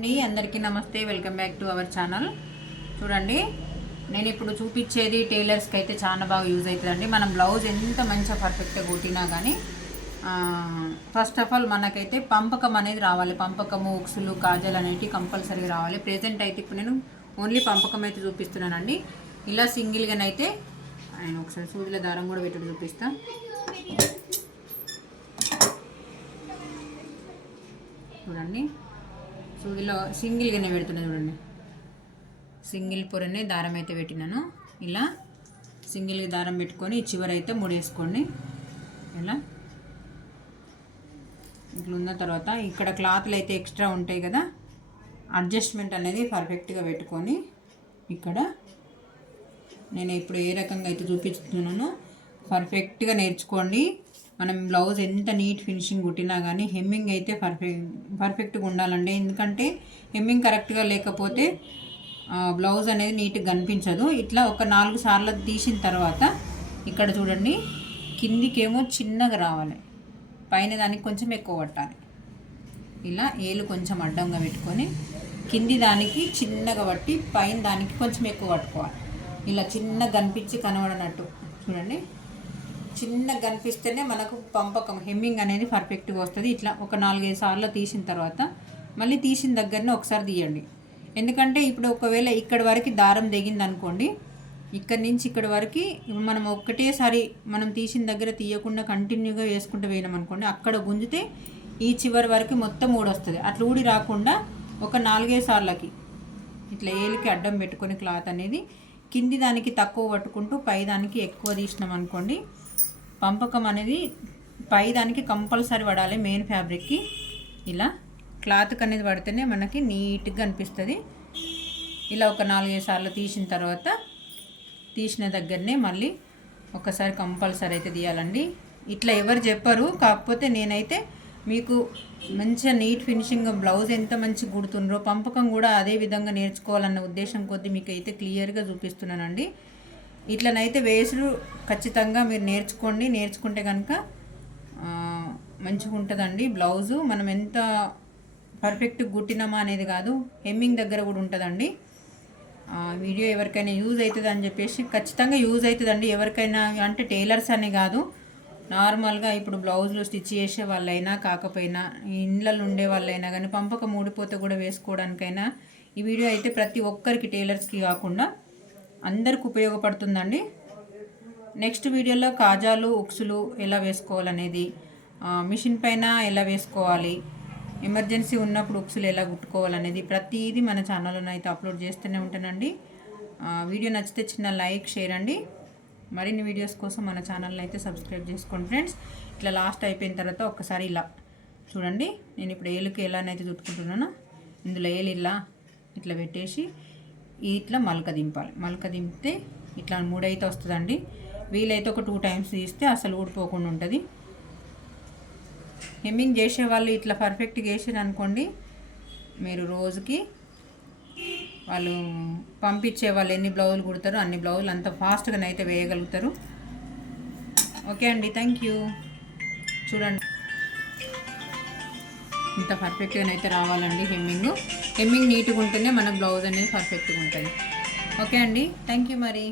అందరికీ నమస్తే, welcome back to our channel. చూడండి, నేను ఇప్పుడు చూపించేది టైలర్స్కి అయితే చాలా బాగా యూజ్ అవుతుందండి. మనం బ్లౌజ్ ఎంత మంచిగా పర్ఫెక్ట్గా కుట్టినా కానీ ఫస్ట్ ఆఫ్ ఆల్ మనకైతే పంపకం అనేది రావాలి. పంపకము, ఉక్సులు, కాజల్ అనేవి కంపల్సరీగా రావాలి. ప్రెజెంట్ అయితే ఇప్పుడు నేను ఓన్లీ పంపకం అయితే చూపిస్తున్నానండి. ఇలా సింగిల్గానైతే నేను ఒకసారి సూదిలో దారం కూడా పెట్టి చూపిస్తాను. చూడండి, సూదిలో సింగిల్గానే పెడుతున్నా. చూడండి, సింగిల్ పొరనే దారం అయితే పెట్టినాను. ఇలా సింగిల్గా దారం పెట్టుకొని చివరి అయితే ముడేసుకోండి. ఇలా ఇట్లా ఉన్న తర్వాత ఇక్కడ క్లాత్లు అయితే ఎక్స్ట్రా ఉంటాయి కదా, అడ్జస్ట్మెంట్ అనేది పర్ఫెక్ట్గా పెట్టుకొని ఇక్కడ నేను ఇప్పుడు ఏ రకంగా అయితే చూపిస్తున్నానో పర్ఫెక్ట్గా నేర్చుకోండి. మనం బ్లౌజ్ ఎంత నీట్ ఫినిషింగ్ కుట్టినా కానీ హెమ్మింగ్ అయితే పర్ఫెక్ట్గా ఉండాలండి. ఎందుకంటే హెమ్మింగ్ కరెక్ట్గా లేకపోతే బ్లౌజ్ అనేది నీట్గా కనిపించదు. ఇట్లా ఒక 4 సార్లు తీసిన తర్వాత ఇక్కడ చూడండి, కిందికేమో చిన్నగా రావాలి, పైన దానికి కొంచెం ఎక్కువ పట్టాలి. ఇలా ఏలు కొంచెం అడ్డంగా పెట్టుకొని కింది దానికి చిన్నగా పట్టి పైన దానికి కొంచెం ఎక్కువ పట్టుకోవాలి. ఇలా చిన్నగా కనిపించి కనబడనట్టు చూడండి. చిన్నగా కనిపిస్తేనే మనకు పంపకం హెమ్మింగ్ అనేది పర్ఫెక్ట్గా వస్తుంది. ఇట్లా ఒక 4-5 సార్లు తీసిన తర్వాత మళ్ళీ తీసిన దగ్గరనే ఒకసారి తీయండి. ఎందుకంటే ఇప్పుడు ఒకవేళ ఇక్కడ వరకు దారం దిగింది అనుకోండి, ఇక్కడి నుంచి ఇక్కడ వరకు మనం ఒక్కటేసారి మనం తీసిన దగ్గర తీయకుండా కంటిన్యూగా వేసుకుంటూ వేయడం అనుకోండి, అక్కడ గుంజితే ఈ చివరి వరకు మొత్తం ఊడొస్తుంది. అట్లా ఊడి రాకుండా ఒక 4-5 సార్లకి ఇట్లా ఏలికి అడ్డం పెట్టుకొని క్లాత్ అనేది కింది దానికి తక్కువ పట్టుకుంటూ పై దానికి ఎక్కువ తీసినాం అనుకోండి, పంపకం అనేది పై దానికి కంపల్సరీ పడాలి. మెయిన్ ఫ్యాబ్రిక్కి ఇలా క్లాత్కి అనేది పడితేనే మనకి నీట్గా అనిపిస్తుంది. ఇలా ఒక 4-5 సార్లు తీసిన తర్వాత తీసిన దగ్గరనే మళ్ళీ ఒకసారి కంపల్సరీ అయితే తీయాలండి. ఇట్లా ఎవరు చెప్పరు, కాకపోతే నేనైతే మీకు మంచిగా నీట్ ఫినిషింగ్ బ్లౌజ్ ఎంత మంచిగా కుడుతుండ్రో పంపకం కూడా అదే విధంగా నేర్చుకోవాలన్న ఉద్దేశం కొద్దీ మీకు అయితే క్లియర్గా చూపిస్తున్నానండి. ఇట్లనైతే వేసుడు ఖచ్చితంగా మీరు నేర్చుకోండి. నేర్చుకుంటే కనుక మంచిగా ఉంటుందండి బ్లౌజు. మనం ఎంత పర్ఫెక్ట్గా కుట్టినామా అనేది కాదు, హెమ్మింగ్ దగ్గర కూడా ఉంటుందండి. వీడియో ఎవరికైనా యూజ్ అవుతుంది అని చెప్పేసి ఖచ్చితంగా యూజ్ అవుతుందండి. ఎవరికైనా అంటే టైలర్స్ అని కాదు, నార్మల్గా ఇప్పుడు బ్లౌజులు స్టిచ్ చేసే వాళ్ళైనా కాకపోయినా ఇండ్లలో ఉండే వాళ్ళైనా కానీ పంపకం ఊడిపోతే కూడా వేసుకోవడానికైనా ఈ వీడియో అయితే ప్రతి ఒక్కరికి, టైలర్స్కి కాకుండా అందరికి ఉపయోగపడుతుందండి. నెక్స్ట్ వీడియోలో కాజాలు, ఉక్సులు ఎలా వేసుకోవాలనేది, మిషన్ పైన ఎలా వేసుకోవాలి, ఎమర్జెన్సీ ఉన్నప్పుడు ఉక్సులు ఎలా కుట్టుకోవాలనేది ప్రతిదీ మన ఛానల్లో అయితే అప్లోడ్ చేస్తూనే ఉంటానండి. వీడియో నచ్చితే చిన్న లైక్, షేర్ అండి. మరిన్ని వీడియోస్ కోసం మన ఛానల్ని అయితే సబ్స్క్రైబ్ చేసుకోండి ఫ్రెండ్స్. ఇట్లా లాస్ట్ అయిపోయిన తర్వాత ఒక్కసారి ఇలా చూడండి, నేను ఇప్పుడు ఏలుకి ఎలానైతే చుట్టుకుంటున్నానో ఇందులో ఏలు ఇలా ఇట్లా పెట్టేసి ఇట్లా మలక దింపాలి. మలక దింపితే ఇట్లా 3 అయితే వస్తుందండి. వీలైతే ఒక 2 టైమ్స్ తీస్తే అసలు ఊడిపోకుండా ఉంటుంది. హెమ్మింగ్ చేసే వాళ్ళు ఇట్లా పర్ఫెక్ట్గా వేసారు అనుకోండి, మీరు రోజుకి వాళ్ళు పంపించే వాళ్ళు ఎన్ని బ్లౌజులు కుడతారో అన్ని బ్లౌజులు అంత ఫాస్ట్గానైతే వేయగలుగుతారు. ఓకే అండి, థ్యాంక్ యూ. చూడండి, ఇంత పర్ఫెక్ట్గానైతే రావాలండి హెమ్మింగ్ నీట్గా ఉంటేనే మన బ్లౌజ్ అనేది పర్ఫెక్ట్గా ఉంటుంది. ఓకే అండి, థ్యాంక్ యూ. మరి